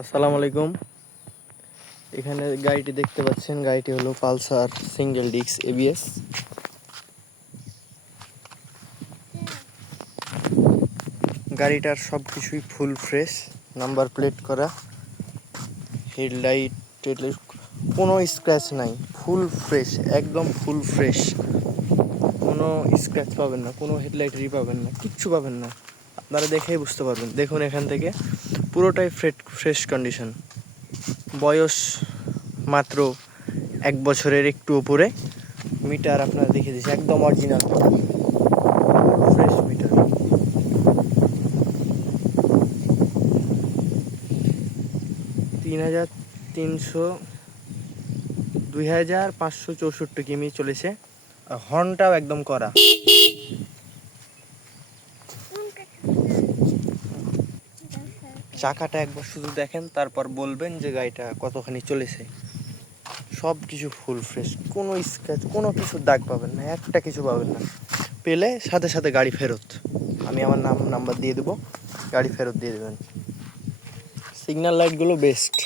আসসালামু আলাইকুম। এখানে গাড়িটি দেখতে পাচ্ছেন, গাড়িটি হলো পালসার সিঙ্গেল ডিস্ক এবিএস। গাড়িটার সব কিছুই ফুল ফ্রেশ, নাম্বার প্লেট করা, হেডলাইট টেডলাইট কোনো স্ক্র্যাচ নাই, ফুল ফ্রেশ, একদম ফুল ফ্রেশ। কোনো স্ক্র্যাচ পাবেন না, কোনো হেডলাইটেরই পাবেন না, কিচ্ছু পাবেন না। আপনারা দেখেই বুঝতে পারবেন। দেখুন এখান থেকে পুরোটাই ফ্রেশ কন্ডিশন। বয়স মাত্র 1 বছরের একটু উপরে। মিটার আপনারা দেখে দিচ্ছি, একদম অরিজিনাল মিটার, ফ্রেশ মিটার। 2564 কিমি চলেছে। আর হর্নটাও একদম করা। চাকাটা একবার শুধু দেখেন, তারপর বলবেন যে গাড়িটা কতখানি চলেছে। সব কিছু ফুল ফ্রেশ, কোনো স্ক্র্যাচ, কোনো কিছু দাগ পাবেন না, একটা কিছু পাবেন না। পেলে সাথে সাথে গাড়ি ফেরত। আমি আমার নাম্বার দিয়ে দেবো, গাড়ি ফেরত দিয়ে দেবেন। সিগন্যাল লাইটগুলো বেস্ট।